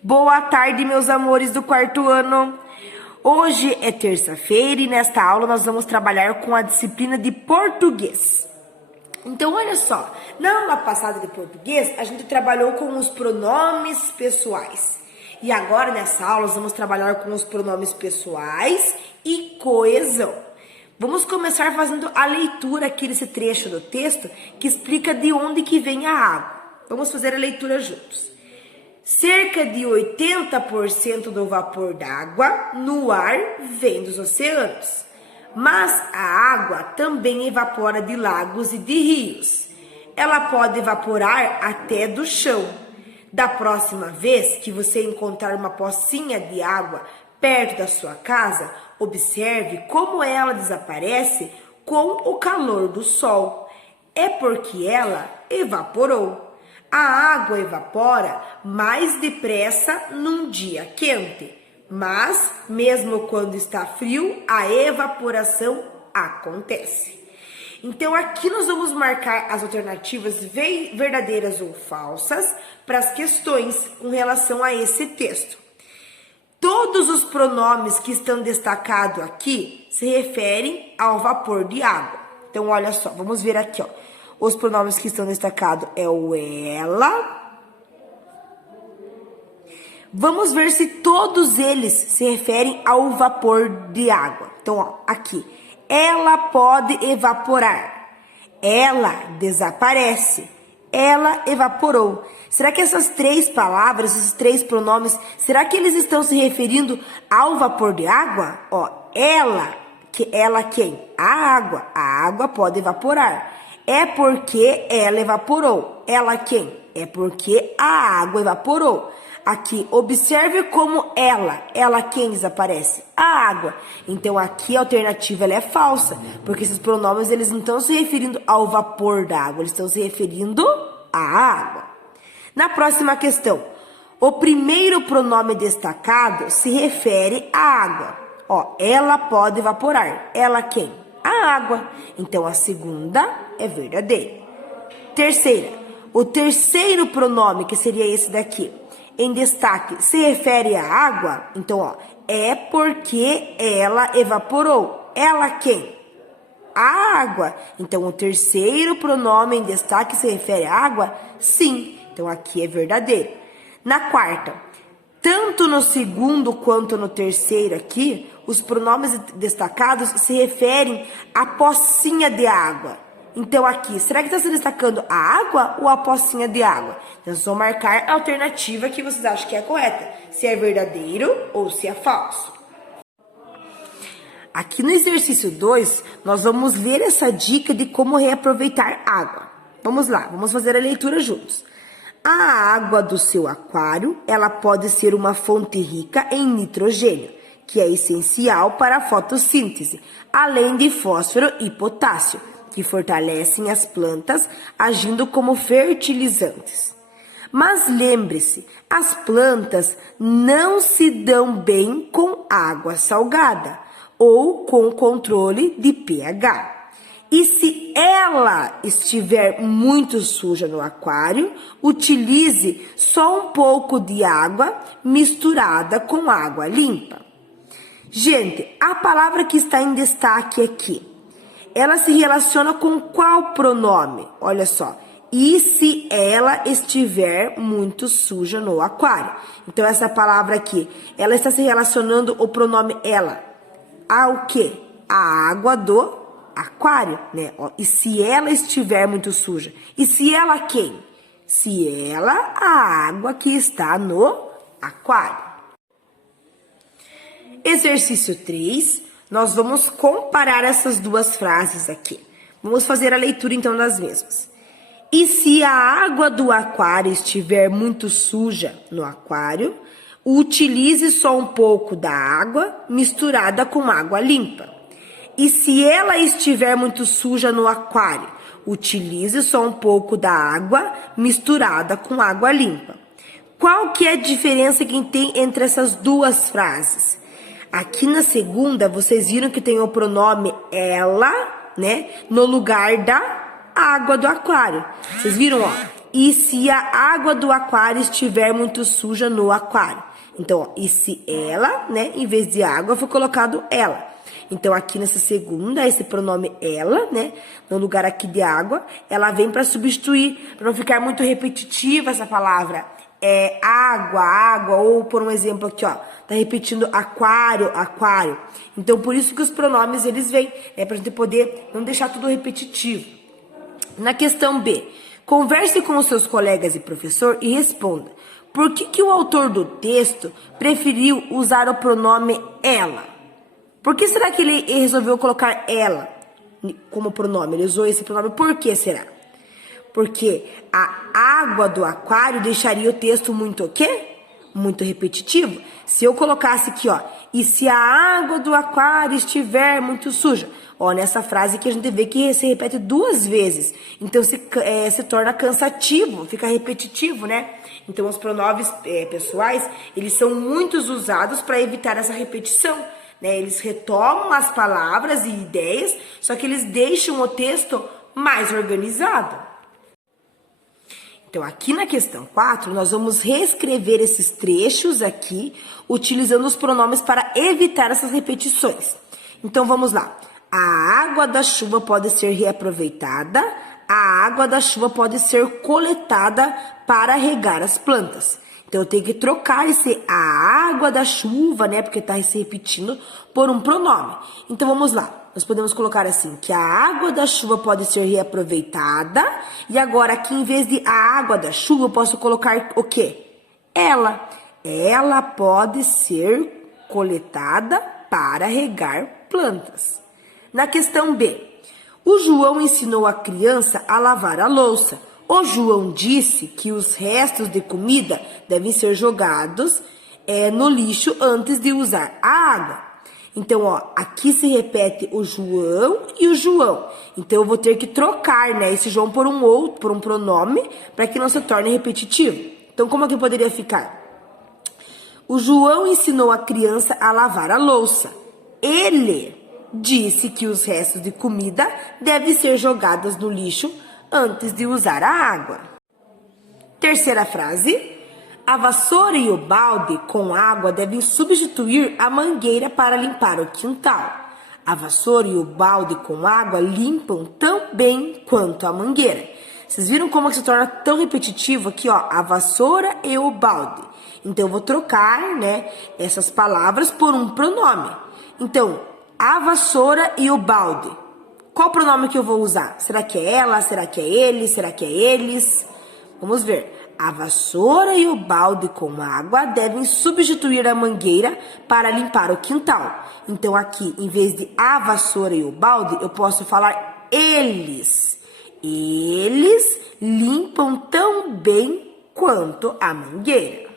Boa tarde, meus amores do quarto ano. Hoje é terça-feira e nesta aula nós vamos trabalhar com a disciplina de português. Então, olha só, na aula passada de português, a gente trabalhou com os pronomes pessoais. E agora, nessa aula, nós vamos trabalhar com os pronomes pessoais e coesão. Vamos começar fazendo a leitura aqui desse trecho do texto que explica de onde que vem a água. Vamos fazer a leitura juntos. Cerca de 80% do vapor d'água no ar vem dos oceanos, mas a água também evapora de lagos e de rios. Ela pode evaporar até do chão. Da próxima vez que você encontrar uma pocinha de água perto da sua casa, observe como ela desaparece com o calor do sol. É porque ela evaporou. A água evapora mais depressa num dia quente, mas mesmo quando está frio, a evaporação acontece. Então aqui nós vamos marcar as alternativas verdadeiras ou falsas para as questões com relação a esse texto. Todos os pronomes que estão destacados aqui se referem ao vapor de água. Então olha só, vamos ver aqui, ó. Os pronomes que estão destacados é o ela. Vamos ver se todos eles se referem ao vapor de água. Então, ó, aqui. Ela pode evaporar. Ela desaparece. Ela evaporou. Será que essas três palavras, esses três pronomes, será que eles estão se referindo ao vapor de água? Ó, ela quem? A água. A água pode evaporar. É porque ela evaporou. Ela quem? É porque a água evaporou. Aqui, observe como ela quem desaparece? A água. Então, aqui a alternativa ela é falsa, porque esses pronomes eles não estão se referindo ao vapor da água, eles estão se referindo à água. Na próxima questão, o primeiro pronome destacado se refere à água. Ó, ela pode evaporar. Ela quem? A água. Então, a segunda é verdadeira. Terceira, o terceiro pronome, que seria esse daqui, em destaque, se refere à água. Então, ó, é porque ela evaporou. Ela quem? A água. Então, o terceiro pronome em destaque se refere à água? Sim. Então, aqui é verdadeiro. Na quarta, tanto no segundo quanto no terceiro aqui, os pronomes destacados se referem à pocinha de água. Então, aqui, será que está se destacando a água ou a pocinha de água? Então, vocês vão marcar a alternativa que vocês acham que é correta. Se é verdadeiro ou se é falso. Aqui no exercício 2, nós vamos ver essa dica de como reaproveitar água. Vamos lá, vamos fazer a leitura juntos. A água do seu aquário, ela pode ser uma fonte rica em nitrogênio, que é essencial para a fotossíntese, além de fósforo e potássio, que fortalecem as plantas, agindo como fertilizantes. Mas lembre-se, as plantas não se dão bem com água salgada ou com controle de pH. E se ela estiver muito suja no aquário, utilize só um pouco de água misturada com água limpa. Gente, a palavra que está em destaque aqui, ela se relaciona com qual pronome? Olha só, e se ela estiver muito suja no aquário? Então, essa palavra aqui, ela está se relacionando o pronome ela ao quê? A água do aquário, né? Ó, e se ela estiver muito suja? E se ela quem? Se ela, a água que está no aquário. Exercício 3, nós vamos comparar essas duas frases aqui. Vamos fazer a leitura então das mesmas. E se a água do aquário estiver muito suja no aquário, utilize só um pouco da água misturada com água limpa. E se ela estiver muito suja no aquário, utilize só um pouco da água misturada com água limpa. Qual que é a diferença que tem entre essas duas frases? Aqui na segunda, vocês viram que tem o pronome ela, né, no lugar da água do aquário. Vocês viram, ó? e se a água do aquário estiver muito suja no aquário. Então, ó, e se ela, né, em vez de água, foi colocado ela. Então, aqui nessa segunda, esse pronome ela, né, no lugar aqui de água, ela vem para substituir, para não ficar muito repetitiva essa palavra. É água, água, ou por um exemplo aqui, ó, tá repetindo aquário, aquário. Então, por isso que os pronomes, eles vêm, pra gente poder não deixar tudo repetitivo. Na questão B, converse com os seus colegas e professor e responda. Por que o autor do texto preferiu usar o pronome ela? Por que será que ele resolveu colocar ela como pronome? Ele usou esse pronome, por que será? Porque a água do aquário deixaria o texto muito o quê? Muito repetitivo. Se eu colocasse aqui, ó, e se a água do aquário estiver muito suja? Ó, nessa frase que a gente vê que se repete 2 vezes. Então, se torna cansativo, fica repetitivo, né? Então, os pronomes pessoais, eles são muitos usados para evitar essa repetição, né? Eles retomam as palavras e ideias, só que eles deixam o texto mais organizado. Então, aqui na questão 4, nós vamos reescrever esses trechos aqui, utilizando os pronomes para evitar essas repetições. Então, vamos lá. A água da chuva pode ser reaproveitada, a água da chuva pode ser coletada para regar as plantas. Então, eu tenho que trocar esse a água da chuva, né, porque está se repetindo, por um pronome. Então, vamos lá. Nós podemos colocar assim, que a água da chuva pode ser reaproveitada. E agora, aqui, em vez de a água da chuva, eu posso colocar o quê? Ela. Ela pode ser coletada para regar plantas. Na questão B, o João ensinou a criança a lavar a louça. O João disse que os restos de comida devem ser jogados no lixo antes de usar a água. Então, ó, aqui se repete o João e o João. Então, eu vou ter que trocar, né, esse João por um pronome, para que não se torne repetitivo. Então, como é que poderia ficar? O João ensinou a criança a lavar a louça. Ele disse que os restos de comida devem ser jogados no lixo antes de usar a água. Terceira frase. A vassoura e o balde com água devem substituir a mangueira para limpar o quintal. A vassoura e o balde com água limpam tão bem quanto a mangueira. Vocês viram como se torna tão repetitivo aqui, ó, a vassoura e o balde. Então, eu vou trocar, né, essas palavras por um pronome. Então, a vassoura e o balde. Qual pronome que eu vou usar? Será que é ela? Será que é ele? Será que é eles? Vamos ver. A vassoura e o balde com água devem substituir a mangueira para limpar o quintal. Então, aqui, em vez de a vassoura e o balde, eu posso falar eles. Eles limpam tão bem quanto a mangueira.